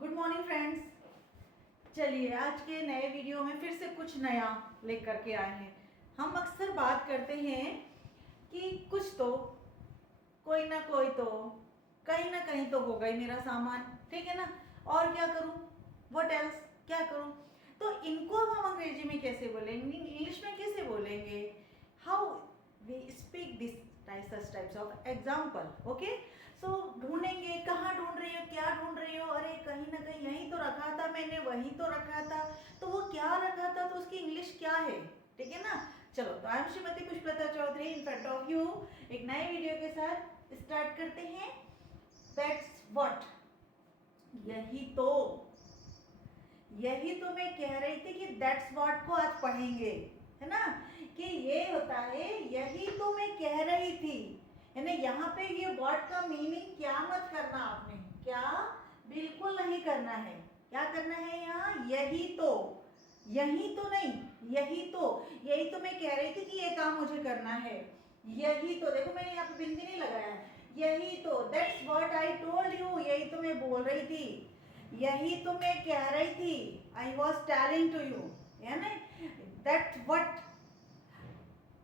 Good morning friends. चलिए आज के नए वीडियो में फिर से कुछ नया लेकर के आए हैं। हम अक्सर बात करते हैं कि कुछ तो कोई ना कोई तो कहीं ना कहीं तो होगा ही मेरा सामान, ठीक है ना। और क्या करूं, व्हाट एल्स, क्या करूं। तो इनको अब हम अंग्रेजी में कैसे बोलेंगे, इंग्लिश में कैसे बोलेंगे, how we speak this such types of example. Okay, so ढूंढेंगे, कहाँ ढूंढ रही हो, क्या ढूंढ रही हो, अरे कहीं ना कहीं यहीं तो रखा था मैंने, वहीं तो रखा था, तो वो क्या रखा था, तो उसकी इंग्लिश क्या है, ठीक है ना। चलो, तो I am Shrimati Pushpalata Chaudhary in front of you, एक नए वीडियो के साथ स्टार्ट करते हैं। दैट्स व्हाट, यही तो मैं कह रही थी कि दैट्स व्हाट को आज पढ़ेंगे, है ना। कि ये होता है यही तो मैं कह रही थी, है ना। यहाँ पे ये वर्ड का मीनिंग क्या मत करना आपने, क्या बिल्कुल नहीं करना है। क्या करना है यहाँ, यही तो नहीं, यही तो मैं कह रही थी कि ये काम मुझे करना है। यही तो, देखो मैंने यहाँ पे बिंदी नहीं लगाया है, यही तो, that's what I told you, यही तो मैं बोल रही थी, यही तो मैं कह रही थी, I was telling to you, है ना। दैट्स व्हाट,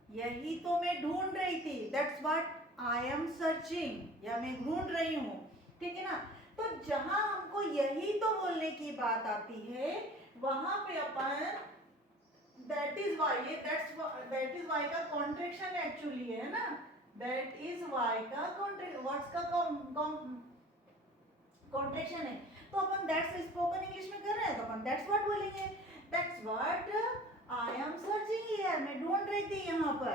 यही तो मैं ढूंढ रही थी, that's what I am searching, या मैं ढूंढ रही हूँ, ठीक है ना। तो जहां हमको यही तो बोलने की बात आती है वहां पे अपन दैट इज वाई, ये दैट इज वाई का कॉन्ट्रैक्शन एक्चुअली है ना। दैट इज वाई का व्हाट्स का कॉन्ट्रैक्शन है। तो अपन दैट्स स्पोकन इंग्लिश में कर रहे हैं तो अपन दैट्स व्हाट बोलेंगे, that's what I am searching here, मैं ढूंढ रही थी यहाँ पर।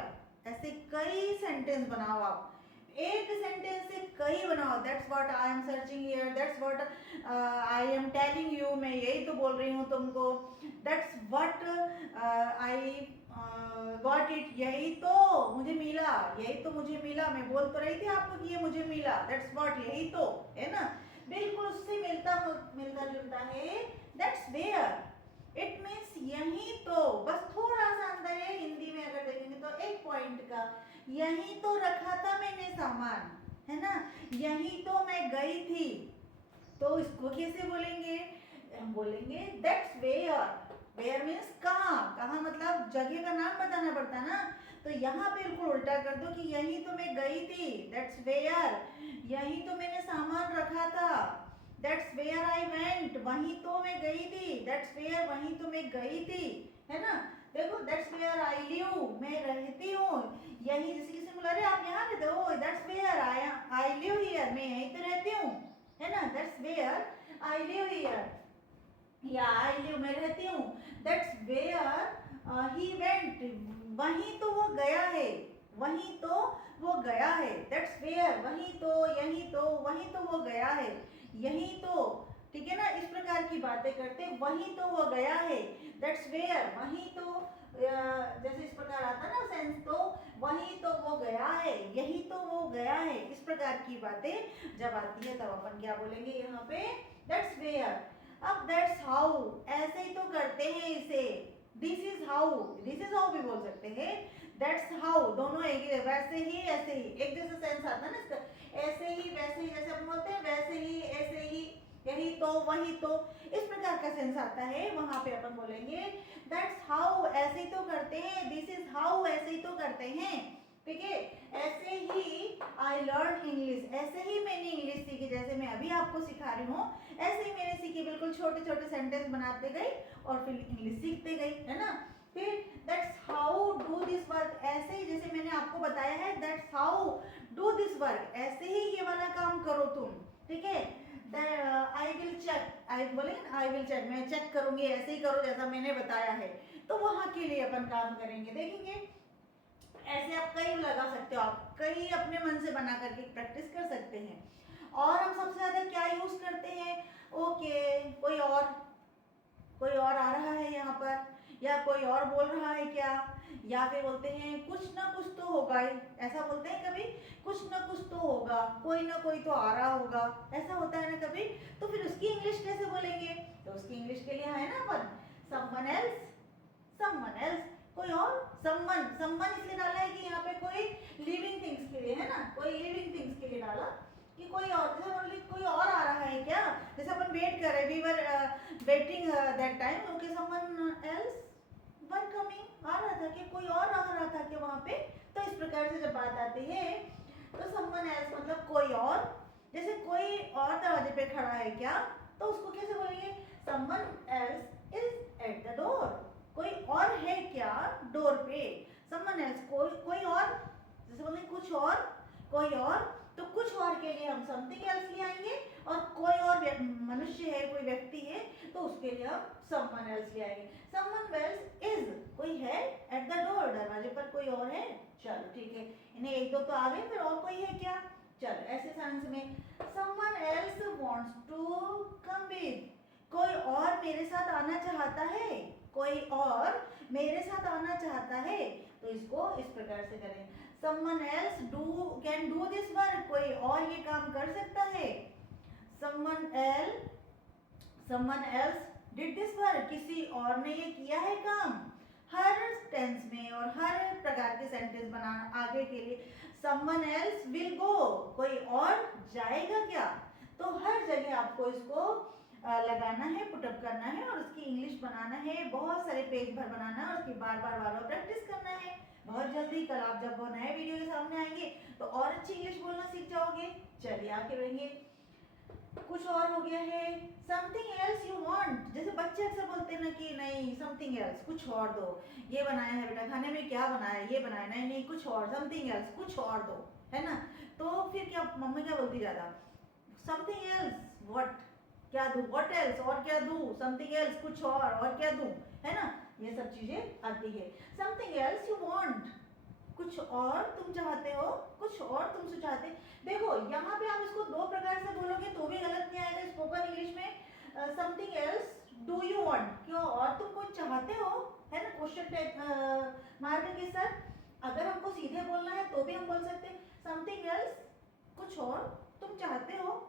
ऐसे कई सेंटेंस बनाओ आप, एक सेंटेंस से कई बनाओ। That's what I am searching here, that's what I am telling you, मैं यही तो बोल रही हूँ तुमको। That's what I got it, यही तो मुझे मिला, यही तो मुझे मिला, मैं बोल तो रही थी आपको कि ये मुझे मिला। दैट्स व्हाट, यही तो, है ना। बिल्कुल उससे मिलता जुलता है दैट्स वेयर। इट मीन्स यही तो, बस थोड़ा सा अंदर है, हिंदी में अगर देखेंगे तो एक पॉइंट का, यही तो रखा था मैंने सामान, है ना, यही तो मैं गई थी। तो इसको कैसे बोलेंगे, हम बोलेंगे दैट्स वेयर। वेयर मीन्स कहाँ, कहाँ मतलब जगह का नाम बताना पड़ता ना। तो यहाँ बिल्कुल उल्टा कर दो कि यही तो मैं गई थी, दैट्स वेयर, यही तो मैंने सामान रखा था। दैट्स वेयर आई वेंट, वहीं तो मैं गई थी, दैट्स वेयर, वहीं तो मैं गई थी, है ना। देखो दैट्स वेयर आई लिव, मैं रहती हूँ यही, जैसे किसी को बोला आप यहाँ रहते हो, that's where I live here, मैं यहीं तो रहती हूँ, है ना। That's where I live here, या आई लिव, मैं रहती हूँ। दैट्स वेयर ही वेंट, वहीं तो वो गया है, वहीं तो वो गया है। दैट्स वेयर, वहीं तो, यहीं तो, वहीं तो वो गया है, यहीं तो, ठीक है ना। इस प्रकार की बातें करते, वहीं तो वो गया है, दैट्स वेयर, वहीं तो, जैसे इस प्रकार आता है ना सेंस, तो वहीं तो वो गया है, यही तो वो गया है। इस प्रकार की बातें जब आती है तब अपन क्या बोलेंगे यहाँ पे, दैट्स वेयर। अब दैट्स हाउ, ऐसे ही तो करते हैं इसे, दिस इज हाउ भी बोल सकते हैं, दैट्स हाउ, दोनों एक ही, वैसे ही ऐसे ही, एक जैसा सेंस आता है ना इसका, ऐसे ही वैसे ही, जैसे हम बोलते हैं वैसे ही ऐसे ही, यही तो वही तो, इस प्रकार का सेंस आता है। वहां पे अपन बोलेंगे दैट्स हाउ, ऐसे ही तो करते हैं, दिस इज हाउ, ऐसे ही तो करते हैं, ठीक है। ऐसे ही आई लर्न इंग्लिश, ऐसे ही मैंने इंग्लिश सीखी, जैसे मैं अभी आपको सिखा रही हूँ ऐसे ही मैंने सीखी, बिल्कुल छोटे छोटे सेंटेंस बनाते गई और फिर इंग्लिश सीखते गई, है ना। फिर that's how do this work, ऐसे ही जैसे मैंने आपको बताया है, that's how do this work, ऐसे ही ये वाला काम करो तुम, ठीक है। आई विल चेक, आई बोलेंगे आई विल चेक, मैं चेक करूंगी, ऐसे ही करो जैसा मैंने बताया है। तो वहां के लिए अपन काम करेंगे, देखेंगे। ऐसे आप कई लगा सकते हो, आप कई अपने मन से बना करके प्रैक्टिस कर सकते हैं। और हम सबसे ज्यादा क्या यूज करते हैं, ओके कोई और आ रहा है यहाँ पर, या कोई और बोल रहा है क्या, या फिर बोलते हैं कुछ ना कुछ तो होगा, ऐसा बोलते हैं कभी, कुछ ना कुछ तो होगा, कोई ना कोई तो आ रहा होगा, ऐसा होता है ना कभी। तो फिर उसकी इंग्लिश कैसे बोलेंगे, तो उसकी इंग्लिश के लिए है ना अपन समवन एल्स, कोई और, समवन इसलिए डाला है कि यहाँ पे कोई लिविंग थिंग्स के लिए, है ना, कोई लिविंग थिंग्स के लिए डाला कि कोई और, जैसे कोई और आ रहा है क्या, जैसे अपन हम वेट कर रहे, we were waiting that time, okay someone else were coming, आ रहा था कि कोई और आ रहा था कि वहाँ पे। तो इस प्रकार से जब बात आती है तो समवन एल्स मतलब कोई और, जैसे कोई और दरवाजे पे खड़ा है क्या, तो उसको कैसे बोलेंगे, someone else is at the door, कोई और है क्या डोर पे, समवन एल्स कोई और, जैसे बोलेंगे कुछ और, कोई और, तो कुछ और के लिए हम समथिंग एल्स ले आएंगे, और कोई और मनुष्य है, कोई व्यक्ति है, तो उसके लिए हम समवन एल्स ले आएंगे। समवन एल्स इज, कोई है एट द डोर, दरवाजे पर कोई और है, चलो ठीक है, इन्हें एक दो तो आ गए, फिर और कोई है क्या, चलो ऐसे सेंस में someone else wants to come with, कोई और मेरे साथ आना चाहता है, कोई और मेरे साथ आना चाहता है, तो इसको इस प्रकार से करें, someone else can do this work, कोई और ये काम कर सकता है, someone else did this work, किसी और ने ये किया है काम। हर टेंस में और हर प्रकार के सेंटेंस बनाना आगे के लिए someone else will go, कोई और जाएगा क्या, तो हर जगह आपको इसको लगाना है, पुटअप करना है और उसकी इंग्लिश बनाना है, बहुत सारे पेज भर बनाना है और उसकी बार बार प्रैक्टिस करना है। बहुत जल्दी कल आप जब वो नए वीडियो के सामने आएंगे तो और अच्छी इंग्लिश बोलना सीख जाओगे। चलिए आगे बढ़ेंगे, कुछ और हो गया है, समथिंग एल्स यू वांट, जैसे बच्चे अक्सर बोलते हैं ना कि नहीं समथिंग एल्स, कुछ और दो, ये बनाया है बेटा, खाने में क्या बनाया, ये बनाया, नहीं नहीं कुछ और, समथिंग एल्स, कुछ और दो, है ना। तो फिर क्या मम्मी क्या बोलती ज्यादा, समथिंग एल्स व्हाट, क्या दूं, व्हाट एल्स और क्या दूं, समथिंग एल्स कुछ और क्या दूं, है ना, ये सब चीजें आती है। समथिंग एल्स यू वांट, कुछ और तुम चाहते हो, कुछ और तुम चाहते, देखो यहाँ पे आप इसको दो प्रकार से बोलोगे तो भी गलत नहीं आएगा स्पोकन इंग्लिश में। Something else do you want, क्यों और तुम कुछ चाहते हो, है ना, क्वेश्चन टाइप मार्क के साथ। अगर हमको सीधे बोलना है तो भी हम बोल सकते हैं समथिंग एल्स, कुछ और तुम चाहते हो,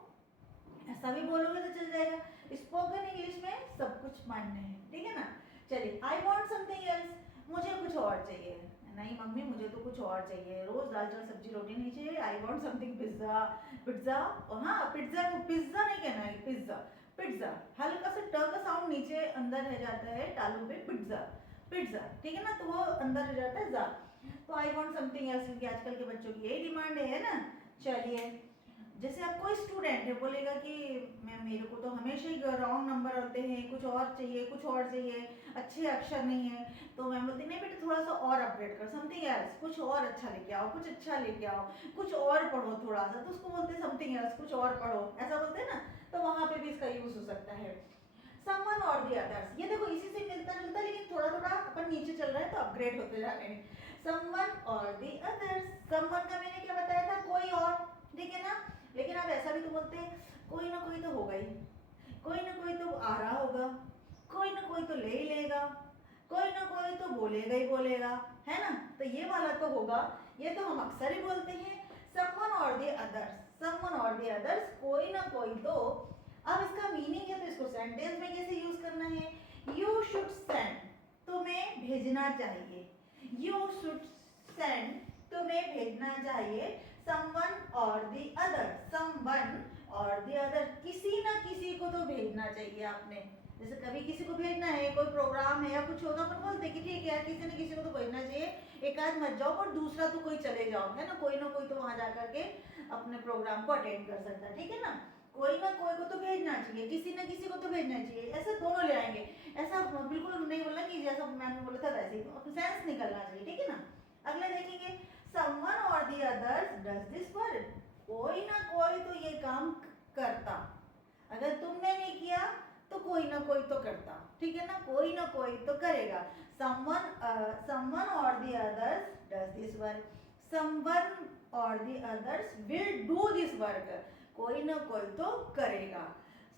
ऐसा भी बोलोगे तो चल जाएगा। स्पोकन इंग्लिश में सब कुछ मान्य है, ठीक है ना। चलिए आई वांट समथिंग एल्स, मुझे कुछ और चाहिए, नहीं मम्मी मुझे तो कुछ और चाहिए, रोज दाल चावल सब्जी रोटी नहीं चाहिए, I want something pizza, pizza, और हाँ पिज्जा को पिज्जा नहीं कहना है, पिज्जा, पिज्जा हल्का सा ट का साउंड नीचे अंदर रह जाता है तालू पे, पिज्जा, पिज्जा, ठीक है ना, तो वो अंदर रह जाता है जा, तो आई वांट समथिंग एल्स, क्योंकि आजकल के बच्चों की यही डिमांड है ना। चलिए जैसे आप कोई स्टूडेंट है बोलेगा कि मैम मेरे को तो हमेशा ही रॉन्ग नंबर आते हैं, कुछ और चाहिए, कुछ और चाहिए, अच्छे अक्षर नहीं है, तो मैम बोलती नहीं बेटा थोड़ा सा और अपग्रेड कर, समथिंग एल्स, कुछ और अच्छा लेके आओ, कुछ अच्छा लेके आओ, कुछ और पढ़ो थोड़ा सा, तो उसको बोलते हैं समथिंग एल्स, कुछ और पढ़ो, ऐसा बोलते हैं ना, तो वहाँ पे भी इसका यूज हो सकता है। समवन और द अदर्स, ये देखो इसी से मिलता जुलता, लेकिन थोड़ा थोड़ा अपन नीचे चल रहा है तो अपग्रेड होते जा रहे हैं। समवन और द अदर्स, समवन का मैंने क्या बताया था, कोई और, ठीक है ना, लेकिन आप ऐसा भी तो बोलते हैं कोई ना कोई तो होगा ही, कोई ना कोई तो आ रहा होगा, कोई ना कोई तो ले ही लेगा, कोई ना कोई तो बोलेगा ही बोलेगा, है ना, तो ये वाला तो होगा, ये तो हम अक्सर ही बोलते हैं। समवन और द अदर्स, समवन और द अदर्स, कोई ना कोई तो, अब इसका मीनिंग है तो इसको सेंटेंस में कैसे यूज करना है, यू शुड सेंड, तुम्हें भेजना चाहिए, यू शुड सेंड, तुम्हें भेजना चाहिए, someone or the other, someone or the other, किसी ना किसी को तो भेजना चाहिए आपने, जैसे कभी किसी को भेजना है, कोई प्रोग्राम है या कुछ होगा, अपन बोलते हैं कि ठीक है किसी न किसी को तो भेजना चाहिए, एक आध मत जाओ और दूसरा तो कोई चले जाओ, है ना कोई तो वहां जा करके अपने प्रोग्राम को अटेंड कर सकता है, ठीक है ना, कोई ना कोई को तो भेजना चाहिए, किसी न किसी को तो भेजना चाहिए, ऐसे दोनों ले आएंगे, ऐसा बिल्कुल नहीं बोलना कि जैसा मैम ने बोला था वैसे ही, तो सेंस निकलना चाहिए, ठीक है ना। अगला देखेंगे, someone or the others does this work, कोई ना कोई तो ये काम करता, अगर तुमने नहीं किया तो कोई ना कोई तो करता, ठीक है ना, कोई ना कोई तो करेगा। someone or the others does this work, someone or the others will do this work, कोई ना कोई तो करेगा।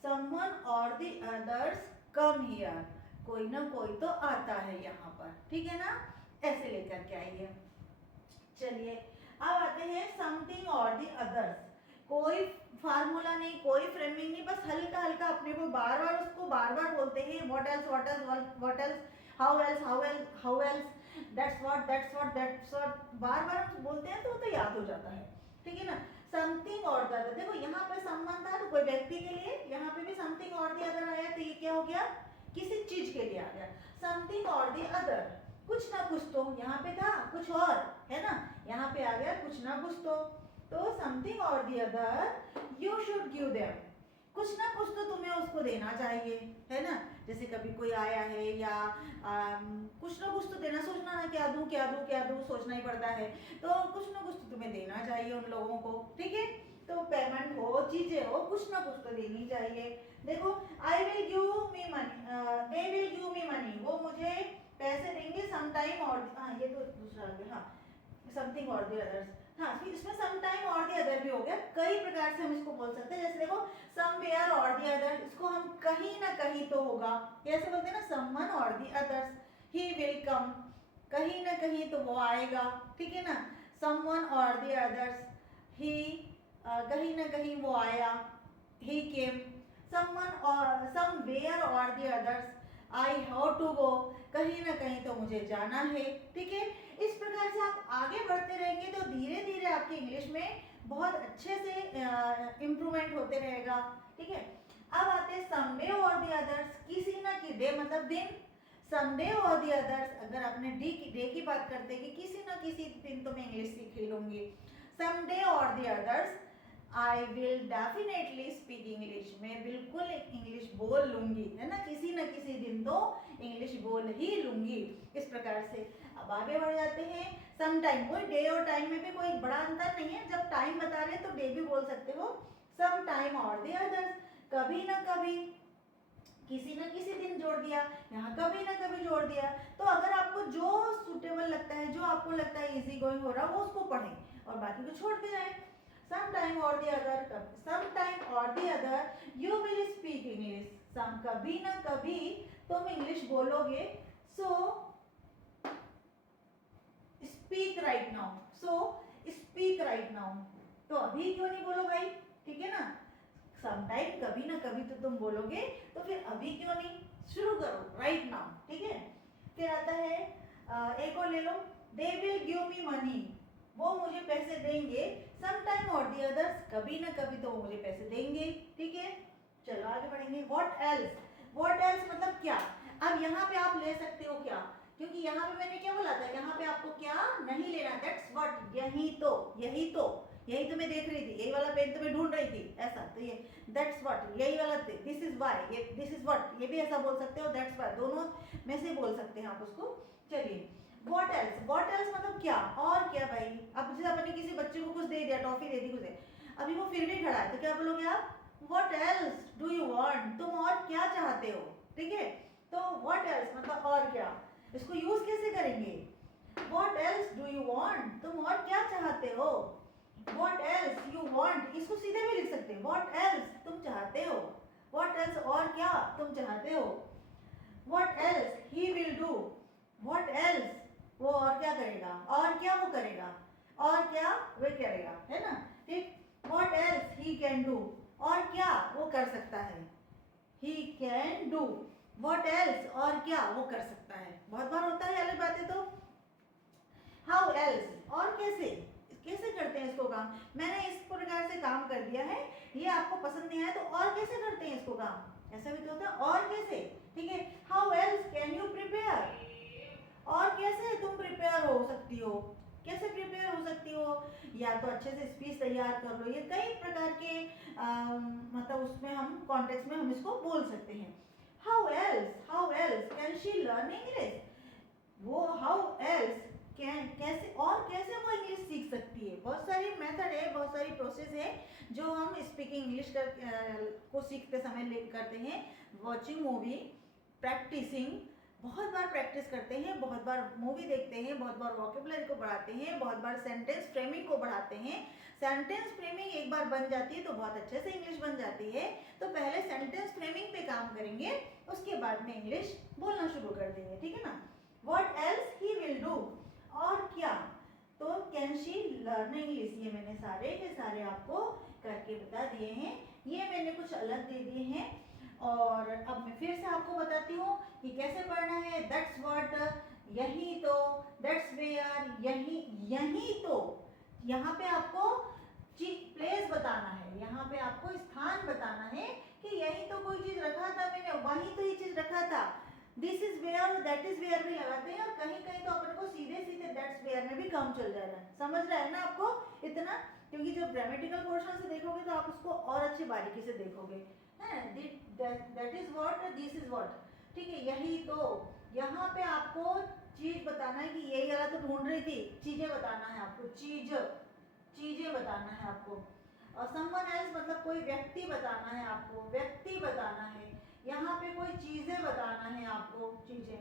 someone or the others come here, कोई ना कोई तो आता है यहाँ पर, ठीक है ना, ऐसे लेकर के आइए। चलिए अब आते हैं समथिंग और द अदर्स, कोई फार्मूला नहीं, कोई फ्रेमिंग नहीं, बस हल्का हल्का अपने को बार बार उसको बार बार बोलते हैं, what else what else what else, how else how else how else, that's what that's what that's what, बार बार हम बोलते हैं तो याद हो जाता है, ठीक है ना। समथिंग और द अदर, देखो यहाँ पे संबंध था तो कोई व्यक्ति के लिए, यहाँ पे भी समथिंग और दी अदर आया तो ये क्या हो गया, किसी चीज के लिए आ गया। समथिंग और दी अदर, कुछ ना कुछ तो, यहाँ पे था कुछ और, है ना, यहाँ पे आ गया कुछ ना कुछ तो समथिंग और the other you should give them, कुछ ना कुछ तो तुम्हें उसको देना चाहिए, है ना। जैसे कभी कोई आया है या कुछ ना कुछ तो देना, सोचना ना क्या दूं क्या दूं क्या दूं, सोचना ही पड़ता है, तो कुछ ना कुछ तो तुम्हें देना चाहिए उन लोगों को, ठीक है। तो पेमेंट हो, चीजें हो, कुछ ना कुछ तो देनी चाहिए। देखो, I will give me money, they will give me money, वो मुझे पैसे देंगे समटाइम और, हाँ ये तो दूसरा आ गया, हाँ समथिंग और दी अदर्स, हाँ फिर इसमें सम टाइम और दी अदर भी हो गया। कई प्रकार से हम इसको बोल सकते हैं, जैसे देखो समवेयर और दी अदर, इसको हम कहीं ना कहीं तो होगा, कैसे बोलते हैं ना, समवन और the others, he will come, कहीं ना कहीं तो वो आएगा, ठीक है ना। समवन और दी अदर्स, ही कहीं ना कहीं वो आया, ही केम। समवन और समवेयर और the others, I have to go, कहीं ना कहीं तो मुझे जाना है, ठीक है। इस प्रकार से आप आगे बढ़ते रहेंगे तो धीरे धीरे आपकी इंग्लिश में बहुत अच्छे से इम्प्रूवमेंट होते रहेगा, ठीक है। अब आते हैं समडे और दी अदर्स, किसी ना कि डे मतलब दिन, समडे और दी अदर्स, अगर आपने डे की बात करते हैं कि किसी ना किसी दिन तो मैं इंग्लिश सीख ही लूंगी। समडे और the others I will definitely speak English, मैं बिल्कुल इंग्लिश बोल लूंगी, है ना, किसी न किसी दिन तो इंग्लिश बोल ही लूंगी, इस प्रकार से। अब आगे बढ़ जाते हैं, सम टाइम, कोई डे और टाइम में भी कोई बड़ा अंतर नहीं है, जब टाइम बता रहे हैं तो डे भी बोल सकते हो। सम टाइम और दी अदर्स, कभी ना कभी, किसी न किसी दिन जोड़ दिया, यहाँ कभी ना कभी जोड़ दिया, तो अगर आपको जो सुटेबल लगता है, जो आपको लगता है इजी गोइंग हो रहा है, वो उसको पढ़ें और बाकी को छोड़ के जाए। sometime or the other you will speak English, some कभी ना कभी तुम इंग्लिश बोलोगे, so speak right now, तो अभी क्यों नहीं बोलो भाई, ठीक है ना, sometime कभी ना कभी तो तुम बोलोगे, तो फिर अभी क्यों नहीं, शुरू करो right now, ठीक है। फिर आता है एक और ले लो, they will give me money, वो मुझे पैसे देंगे, समटाइम और दी अदर्स, कभी ना कभी तो वो मुझे पैसे देंगे, ठीक है। चलो आगे बढ़ेंगे, व्हाट एल्स, मतलब क्या। अब यहाँ पे आप ले सकते हो क्या, क्योंकि यहाँ पे मैंने क्या बोला था, यहाँ पे आपको क्या नहीं लेना, दैट्स व्हाट, यही तो मैं देख रही थी, यही वाला पेन तो मैं ढूंढ रही थी, ऐसा, तो ये दैट्स व्हाट, यही वाला, दिस इज व्हाई, ये दिस इज व्हाट, ये भी ऐसा बोल सकते हो, दैट्स व्हाई, दोनों में से बोल सकते हैं आप उसको। चलिए, What else मतलब क्या, और क्या भाई। अब जैसे अपने किसी बच्चे को कुछ दे दिया, टॉफी दे दी कुछ, अभी वो फिर भी खड़ा है, तो क्या बोलोगे आप, What else do you want, तुम और क्या चाहते हो, ठीक है। तो what else मतलब और क्या, इसको यूज कैसे करेंगे, What else do you want, तुम और क्या चाहते हो, What else you want, इसको सीधे भी लिख सकते हैं, What else तुम चाहते हो, What else और क्या तुम चाहते हो, What else he will do, What else वो और क्या करेगा, और क्या वो करेगा, और क्या वो करेगा, है ना, ठीक। What else he can do, और क्या वो कर सकता है, he can do, what else और क्या वो कर सकता है, बहुत बार होता है अलग बातें। तो how else और कैसे करते हैं इसको काम, मैंने इस प्रकार से काम कर दिया है, ये आपको पसंद नहीं आया तो और कैसे करते हैं इसको काम, ऐसा भी तो होता है, और कैसे, ठीक है। how else can you prepare, और कैसे तुम प्रिपेयर हो सकती हो, कैसे प्रिपेयर हो सकती हो, या तो अच्छे से स्पीच तैयार कर लो, ये कई प्रकार के मतलब उसमें हम कॉन्टेक्स्ट में हम इसको बोल सकते हैं। How else can she learn English, वो हाउ एल्स कैसे और कैसे वो इंग्लिश सीख सकती है, बहुत सारी मेथड है, बहुत सारी प्रोसेस है जो हम स्पीकिंग इंग्लिश को सीखते समय करते हैं। वॉचिंग मूवी, प्रैक्टिसिंग, बहुत बार प्रैक्टिस करते हैं, बहुत बार मूवी देखते हैं, बहुत बार वोकैबुलरी को बढ़ाते हैं, बहुत बार सेंटेंस फ्रेमिंग को बढ़ाते हैं। सेंटेंस फ्रेमिंग एक बार बन जाती है तो बहुत अच्छे से इंग्लिश बन जाती है, तो पहले सेंटेंस फ्रेमिंग पे काम करेंगे, उसके बाद में इंग्लिश बोलना शुरू कर देंगे, ठीक है ना। What else he will do, और क्या, तो कैन शी लर्न इंग्लिश, ये मैंने सारे आपको करके बता दिए हैं, ये मैंने कुछ अलग दे दिए हैं। और अब मैं फिर से आपको बताती हूँ कि कैसे पढ़ना है। दैट्स व्हाट, यही तो, दैट्स वेयर, यही तो, यहाँ पे आपको प्लेस बताना है, यहाँ पे आपको स्थान बताना है कि यही तो कोई चीज रखा था, दिस इज वेयर और दैट इज वेयर भी लगाते हैं, और कहीं कहीं तो अपन को सीधे सीधे दैट्स वेयर में भी काम चल जा रहा है। समझ रहा है ना आपको इतना? क्योंकि जब ग्रामेटिकल पोर्शन से देखोगे तो आप उसको और अच्छी बारीकी से देखोगे, है that is what, this is what, ठीक है। यही तो यहाँ पे आपको चीज बताना है कि यही वाला तो ढूंढ रही थी, चीजें बताना है आपको, चीजें बताना है आपको। और समवन एल्स मतलब कोई व्यक्ति बताना है आपको, व्यक्ति बताना है। यहाँ पे कोई चीजें बताना है आपको, चीजें,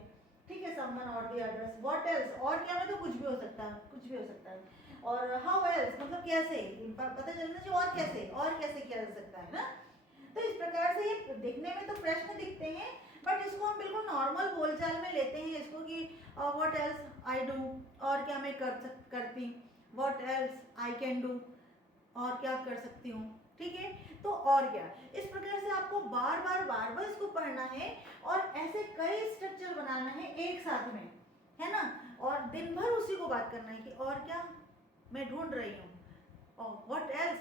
ठीक है। समवन और द अदर्स, व्हाट एल्स, और क्या में तो कुछ भी हो सकता है, कुछ भी हो सकता है। और हाउ एल्स मतलब कैसे, पता चलना चाहिए और कैसे किया जा सकता है ना। तो इस प्रकार से ये दिखने में तो प्रश्न दिखते हैं, बट इसको हम बिल्कुल नॉर्मल बोलचाल में लेते हैं इसको कि व्हाट एल्स आई डू, और क्या मैं करती, what else I can do, और क्या कर सकती हूँ, ठीक है। तो और क्या, इस प्रकार से आपको बार बार इसको पढ़ना है, और ऐसे कई स्ट्रक्चर बनाना है एक साथ में, है ना। और दिन भर उसी को बात करना है कि और क्या मैं ढूंढ रही हूँ, और व्हाट एल्स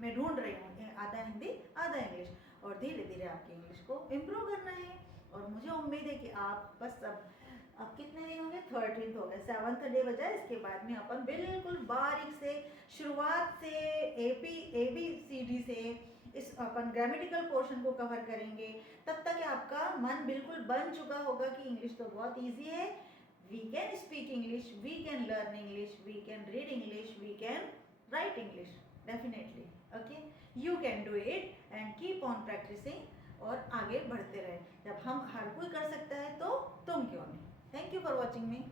मैं ढूंढ रही हूँ, आधा हिंदी आधा इंग्लिश, और धीरे धीरे आपकी इंग्लिश को इम्प्रूव करना है। और मुझे उम्मीद है कि आप बस अब कितने दिन हो गए, 13 हो गए, 7th डे बजा, इसके बाद में अपन बिल्कुल बारीक से शुरुआत से ABCD से इस अपन ग्रामेटिकल पोर्शन को कवर करेंगे। तब तक आपका मन बिल्कुल बन चुका होगा कि इंग्लिश तो बहुत ईजी है, we can speak English, we can learn English, we can read English, we can write English, definitely. Okay, you can do it and keep on practising, और आगे बढ़ते रहे। जब हम हर कोई कर सकता है तो तुम क्यों नहीं। Thank you for watching me.